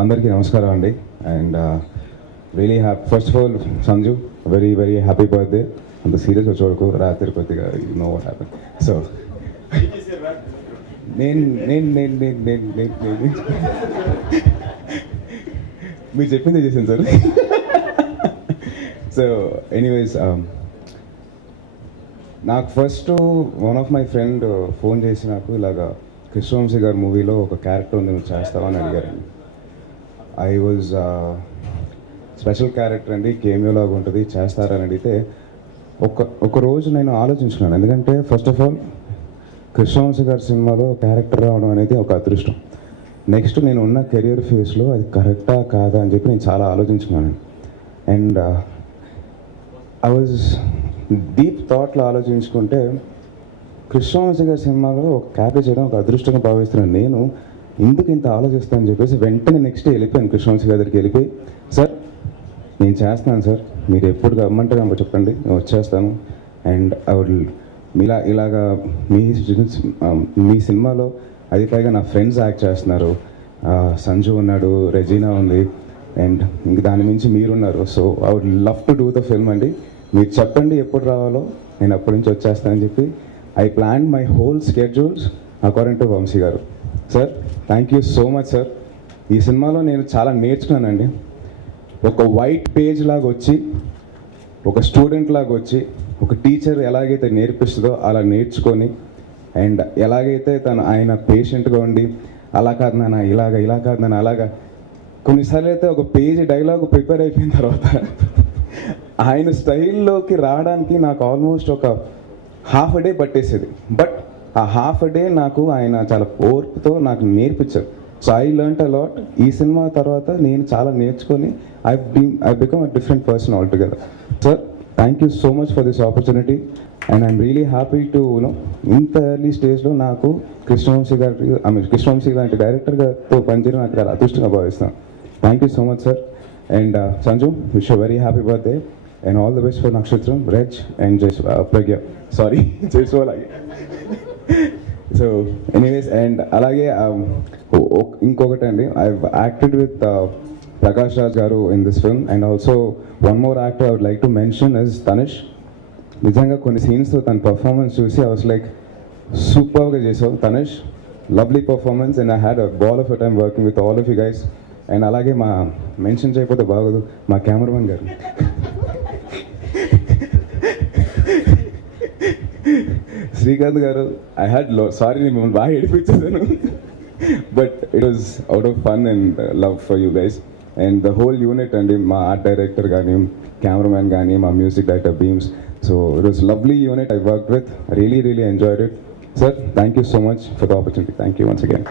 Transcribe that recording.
అందరికీ నమస్కారం అండి. And really first of all Sanju, very very happy birthday. అంత సీరియస్గా చూడకు, రాత్రి కొద్దిగా you know what happen. So నేను నేను నేను నేను నేను నేను మీరు చెప్పిందే చేశాను సార్. సో ఎనీవేస్, నాకు first one of my friend phone చేసి నాకు ఇలాగా కృష్ణవంశీ గారి మూవీలో ఒక క్యారెక్టర్ ఉంది, నువ్వు చేస్తావా అని అడిగారండి. ఐ వాజ్ స్పెషల్ క్యారెక్టర్ అండి, కేమియోలాగా ఉంటుంది, చేస్తారని అడిగితే ఒక రోజు నేను ఆలోచించుకున్నాను. ఎందుకంటే ఫస్ట్ ఆఫ్ ఆల్ కృష్ణవంశీ గారి సినిమాలో క్యారెక్టర్ రావడం అనేది ఒక అదృష్టం. నెక్స్ట్ నేను ఉన్న కెరియర్ ఫేస్లో అది కరెక్టా కాదా అని చెప్పి నేను చాలా ఆలోచించుకున్నాను. అండ్ ఐ వాజ్ డీప్ థాట్లో ఆలోచించుకుంటే కృష్ణవంశీ గారి సినిమాలో ఒక క్యారెక్టర్ చేయడం ఒక అదృష్టంగా భావిస్తున్నాను. నేను ఎందుకు ఇంత ఆలోచిస్తానని చెప్పేసి వెంటనే నెక్స్ట్ వెళ్ళిపోయాను కృష్ణవంశీ గారి దగ్గరికి. వెళ్ళిపోయి, సార్ నేను చేస్తున్నాను సార్, మీరు ఎప్పుడు రమ్మంటారు నాకు చెప్పండి, నేను వచ్చేస్తాను. అండ్ ఐ వుడ్ ఇలాగా మీ సినిమాలో అది పైగా నా ఫ్రెండ్స్ యాక్ట్ చేస్తున్నారు, సంజు ఉన్నాడు, రెజీనా ఉంది, అండ్ ఇంక దాని మించి మీరున్నారు. So I would love to do the film అండి. మీరు చెప్పండి ఎప్పుడు రావాలో, నేను అప్పటి నుంచి వచ్చేస్తానని చెప్పి I plan my whole schedules according to Vamshi garu. Sir thank you so much sir. ఈ సినిమాలో నేను చాలా నేర్చుకున్నానండి. ఒక వైట్ పేజ్ లాగా వచ్చి, ఒక స్టూడెంట్ లాగా వచ్చి, ఒక టీచర్ ఎలాగైతే నేర్పిస్తుందో అలా నేర్చుకొని, అండ్ ఎలాగైతే ఆయన పేషెంట్గా ఉండి అలా కాదు నాన్న ఇలా కాదు నాన్న అలాగా, కొన్నిసార్లు అయితే ఒక పేజీ డైలాగ్ ప్రిపేర్ అయిపోయిన తర్వాత ఆయన స్టైల్లోకి రావడానికి నాకు ఆల్మోస్ట్ ఒక హాఫ్ అ డే పట్టేసేది. బట్ ఆ హాఫ్ అ డే నాకు ఆయన చాలా ఓర్పుతో నాకు నేర్పించారు. So I learnt a lot. ఈ సినిమా తర్వాత నేను చాలా నేర్చుకొని I become a different person all together. Sir thank you so much for this opportunity and I'm really happy to ఇంత ఎర్లీ స్టేజ్లో నాకు కృష్ణవంశీ లాంటి డైరెక్టర్తో పనిచేయడం నాకు చాలా అదృష్టంగా భావిస్తున్నాను. Thank you so much sir. And Sanju, wish very happy birthday and all the best for Nakshatram, Rej and Pragya, sorry Jaiswal. So anyways, and అలాగే ఇంకొకటి అండి, I acted with Prakash Raj garu in this film. And also one more actor I would like to mention is Tanish. నిజంగా కొన్ని సీన్స్తో తన performance చూసి I was like సూపర్గా చేసావు Tanishq, lovely performance and I had a ball of a time working with all of you guys. And అలాగే మా mention చేయకపోతే బాగోదు, మా కెమెరామెన్ గారు శ్రీకాంత్ గారు. ఐ హ్యాడ్ సారీ నేను మిమ్మల్ని బాగా ఏడిపించేసాను, but it was out of fun and love for you guys. And the whole unit అండి, మా ఆర్ట్ డైరెక్టర్ కానీ, కెమెరామ్యాన్ కానీ, మా music director Bheems. So it was lovely unit I worked with, really enjoyed it. Sir thank you so much for the opportunity. Thank you once again.